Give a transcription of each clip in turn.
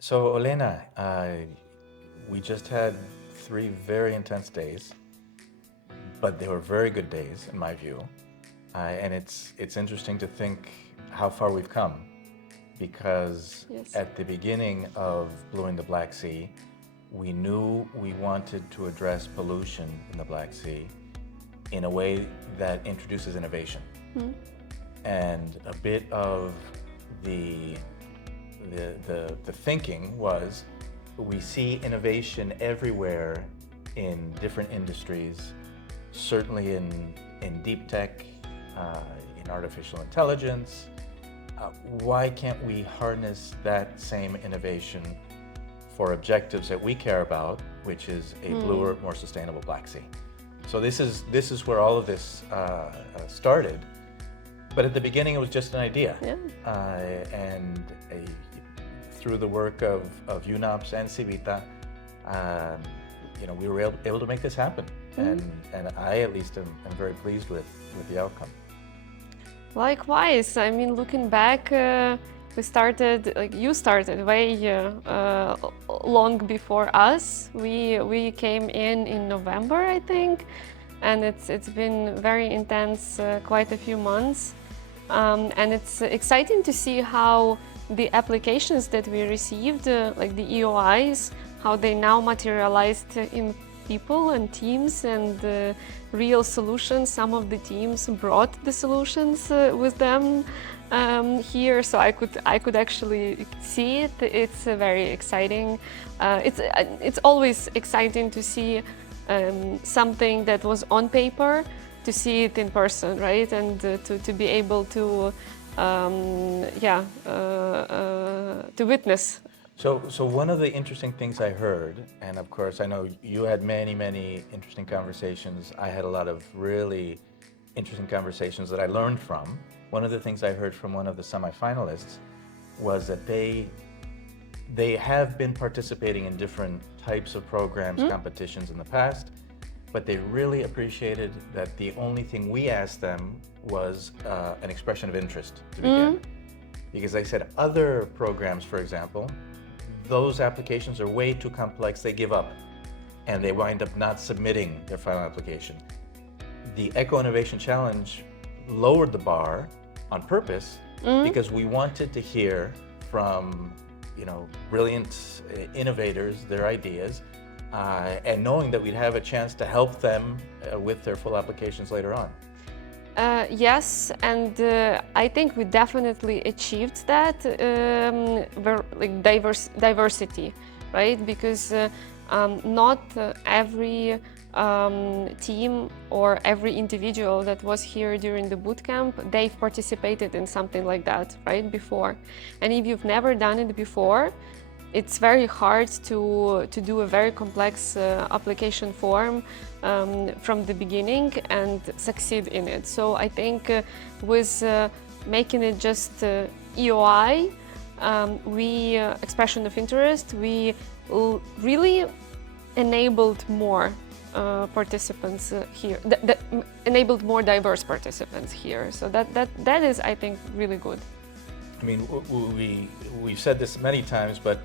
So, Olena, we just had 3 very intense days, but they were very good days in my view. And it's interesting to think how far we've come because Yes. at the beginning of Blue in the Black Sea, we knew we wanted to address pollution in the Black Sea in a way that introduces innovation. And a bit of the the thinking was we see innovation everywhere in different industries, certainly in deep tech, in artificial intelligence. Why can't we harness that same innovation for objectives that we care about, which is a bluer, more sustainable Black Sea? So this is where all of this started. But at the beginning, it was just an idea. Yeah. And through the work of UNOPS and Civitta, we were able to make this happen. And I, at least, am very pleased with the outcome. Likewise, I mean, looking back, we started, like you started way long before us. We came in November, I think, and it's been very intense, quite a few months. And it's exciting to see how the applications that we received, like the EOIs, how they now materialized in people and teams and real solutions. Some of the teams brought the solutions with them here, so I could actually see it. It's very exciting. It's always exciting to see something that was on paper, to see it in person, right? And to be able to to witness. So one of the interesting things I heard, and of course I know you had many interesting conversations. I had a lot of really interesting conversations that I learned from. One of the things I heard from one of the semi-finalists was that they have been participating in different types of programs, competitions in the past, but they really appreciated that the only thing we asked them was an expression of interest to begin. Because they said other programs, for example, those applications are way too complex, they give up, and they wind up not submitting their final application. The Eco-Innovation Challenge lowered the bar on purpose because we wanted to hear from brilliant innovators, their ideas, and knowing that we'd have a chance to help them with their full applications later on. Yes, and I think we definitely achieved that, like diversity, right? Because not every team or every individual that was here during the bootcamp, they've participated in something like that, right, before. And if you've never done it before, it's very hard to do a very complex application form from the beginning and succeed in it. So I think with making it just EOI, expression of interest, we really enabled more participants here, enabled more diverse participants here. So that is, I think, really good. I mean, we've said this many times, but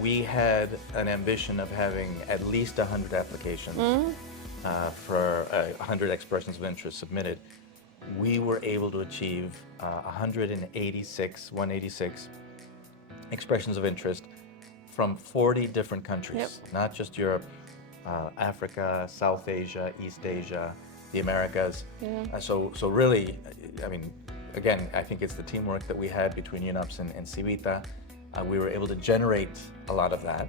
we had an ambition of having at least 100 applications for 100 expressions of interest submitted. We were able to achieve 186 expressions of interest from 40 different countries, not just Europe, Africa, South Asia, East Asia, the Americas. So really, I mean, again, I think it's the teamwork that we had between UNOPS and Civitta. We were able to generate a lot of that.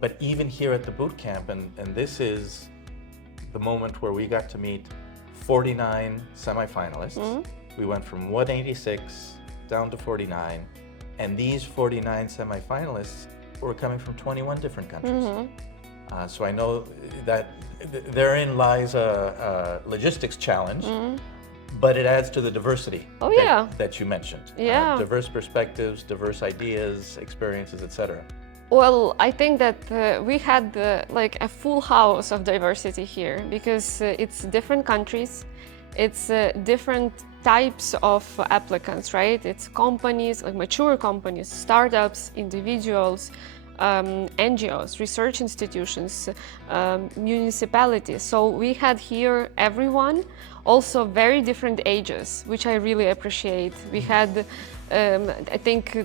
But even here at the bootcamp, and this is the moment where we got to meet 49 semi-finalists. We went from 186 down to 49, and these 49 semi-finalists were coming from 21 different countries. So I know that therein lies a logistics challenge, but it adds to the diversity that you mentioned. Diverse perspectives, diverse ideas, experiences, etc. Well, I think that we had like a full house of diversity here because it's different countries, it's different types of applicants, right? It's companies, like mature companies, startups, individuals, NGOs, research institutions, municipalities. So we had here everyone, also very different ages, which I really appreciate. We had, I think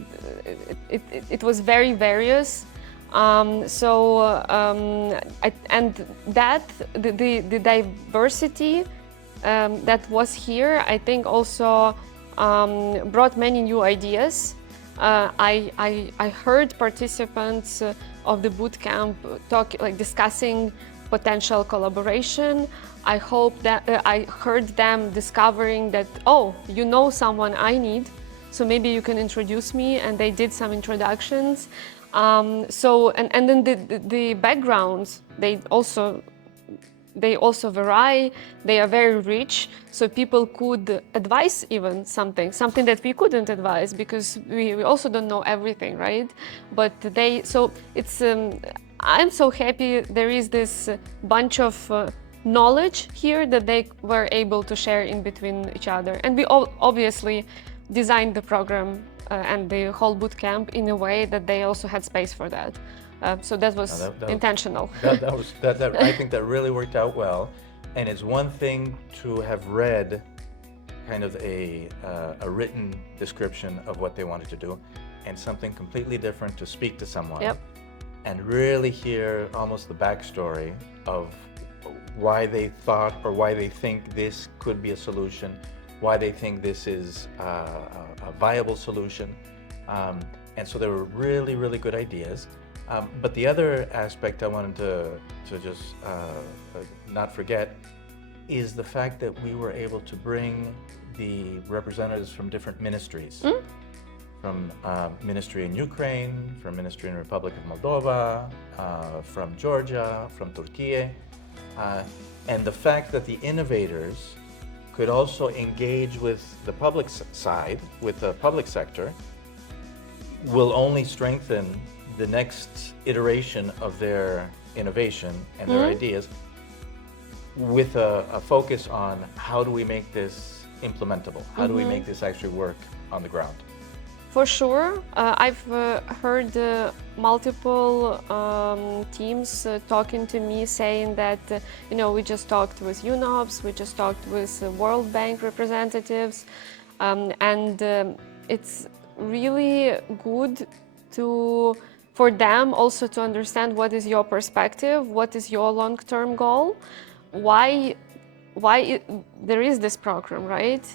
it was very various. And that, the diversity that was here, I think also brought many new ideas. I heard participants of the bootcamp discussing potential collaboration. I hope that I heard them discovering that, oh, you know someone I need, so maybe you can introduce me, and they did some introductions. And then the backgrounds, they also vary, they are very rich, so people could advise even something that we couldn't advise because we also don't know everything, right? But so it's, I'm so happy there is this bunch of knowledge here that they were able to share in between each other. And we obviously designed the program and the whole bootcamp in a way that they also had space for that. So that was intentional. I think that really worked out well. And it's one thing to have read kind of a written description of what they wanted to do, and something completely different to speak to someone. Yep. And really hear almost the backstory of why they thought or why they think this could be a solution, why they think this is a viable solution. And so there were really, really good ideas. But the other aspect I wanted to just not forget is the fact that we were able to bring the representatives from different ministries. From ministry in Ukraine, from ministry in the Republic of Moldova, from Georgia, from Turkey. And the fact that the innovators could also engage with the public side, with the public sector, will only strengthen the next iteration of their innovation and their ideas, with a focus on how do we make this implementable? How do we make this actually work on the ground? For sure. I've heard multiple teams talking to me saying that, we just talked with UNOPS, we just talked with World Bank representatives, and it's really good for them also to understand what is your perspective, what is your long-term goal, why there is this program, right?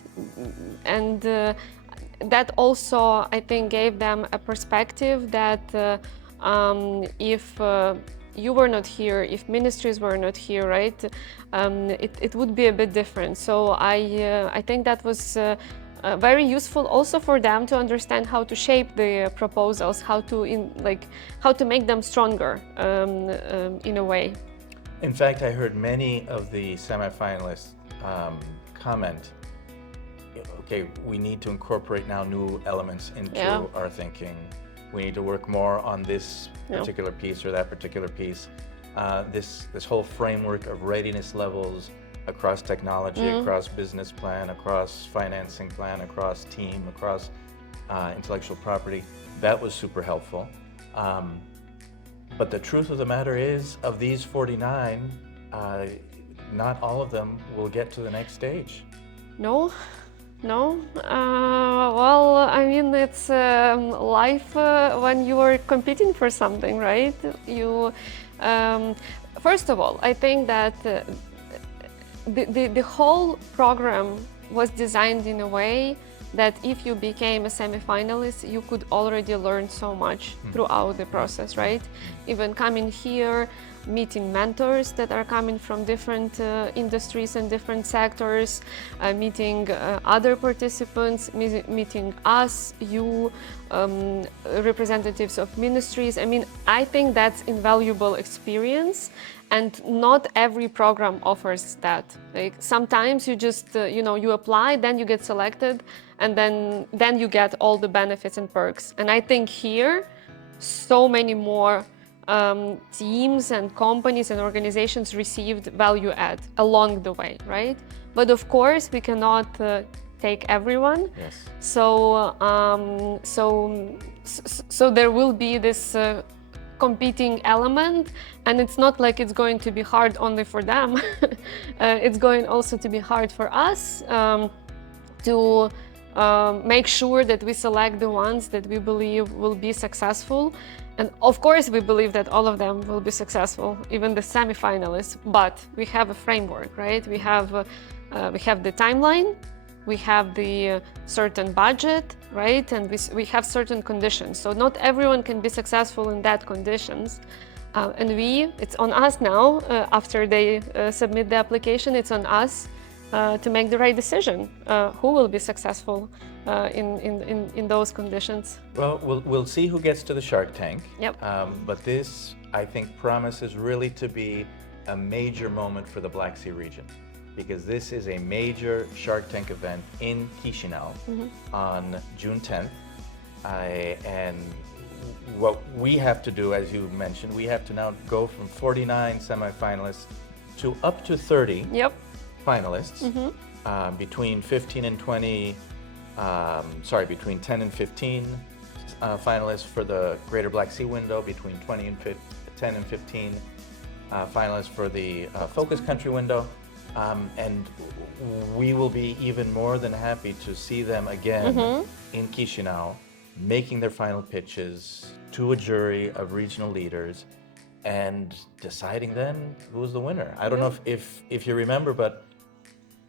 And that also, I think, gave them a perspective that if you were not here, if ministries were not here, right, it would be a bit different. So I think that was very useful also for them to understand how to shape the proposals, how to make them stronger in a way. In fact, I heard many of the semi-finalists comment, okay, we need to incorporate now new elements into our thinking. We need to work more on this particular piece or that particular piece. This whole framework of readiness levels across technology, across business plan, across financing plan, across team, across intellectual property, that was super helpful. But the truth of the matter is, of these 49, not all of them will get to the next stage. No. Well, I mean, it's life when you are competing for something, right? First of all, I think that the whole program was designed in a way that if you became a semi-finalist, you could already learn so much throughout the process, right? Even coming here, meeting mentors that are coming from different industries and different sectors, meeting other participants, meeting us, you, representatives of ministries. I mean, I think that's invaluable experience, and not every program offers that. Like, sometimes you just, you apply, then you get selected, and then you get all the benefits and perks. And I think here, so many more teams and companies and organizations received value add along the way, right? But of course, we cannot take everyone. Yes. So there will be this competing element, and it's not like it's going to be hard only for them. It's going also to be hard for us to make sure that we select the ones that we believe will be successful. And of course, we believe that all of them will be successful, even the semi-finalists. But we have a framework, right? We have the timeline, we have the certain budget, right? And we have certain conditions. So not everyone can be successful in that conditions. And it's on us now, after they submit the application, it's on us to make the right decision, who will be successful in those conditions. Well, we'll see who gets to the Shark Tank. Yep. But this, I think, promises really to be a major moment for the Black Sea region, because this is a major Shark Tank event in Chisinau on June 10th. And what we have to do, as you mentioned, we have to now go from 49 semifinalists to up to 30 finalists, between 15 and 20, between 10 and 15 finalists for the Greater Black Sea window, between 10 and 15 finalists for the Focus Country window. And we will be even more than happy to see them again in Chisinau, making their final pitches to a jury of regional leaders and deciding then who's the winner. I don't know if you remember, but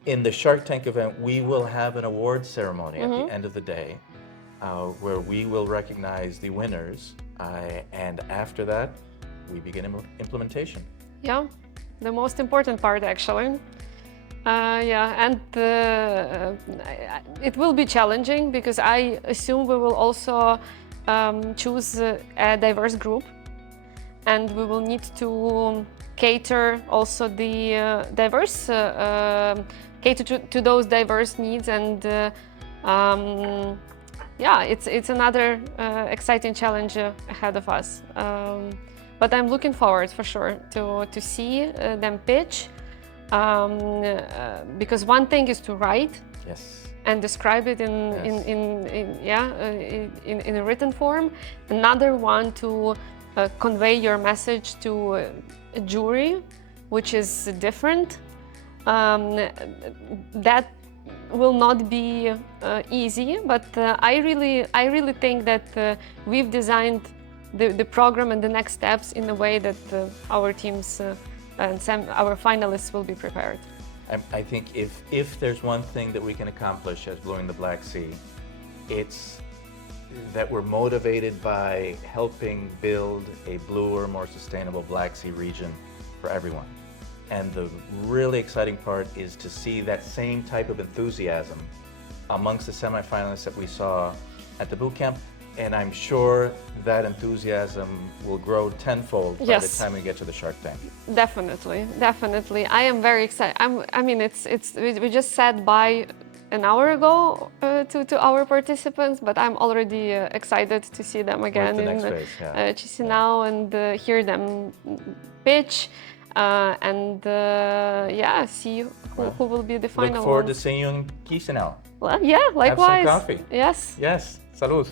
in the Shark Tank event, we will have an award ceremony at the end of the day where we will recognize the winners. And after that, we begin implementation. Yeah, the most important part, actually. And it will be challenging because I assume we will also choose a diverse group, and we will need to cater also the cater to those diverse needs. And it's another exciting challenge ahead of us. But I'm looking forward for sure to see them pitch. Because one thing is to write and describe it in a written form. Another one to convey your message to a jury, which is different. That will not be easy, but I really think that we've designed the program and the next steps in a way that our teams and our finalists will be prepared. I think if there's one thing that we can accomplish as Blue in the Black Sea, it's that we're motivated by helping build a bluer, more sustainable Black Sea region for everyone. And the really exciting part is to see that same type of enthusiasm amongst the semifinalists that we saw at the bootcamp. And I'm sure that enthusiasm will grow tenfold by the time we get to the Shark Tank. Definitely. I am very excited. We just said bye an hour ago to our participants, but I'm already excited to see them again in Chisinau and hear them pitch see who will be the final. Look forward to seeing you in Chisinau. Well, yeah, likewise. Have some coffee. Yes. Yes. Salud.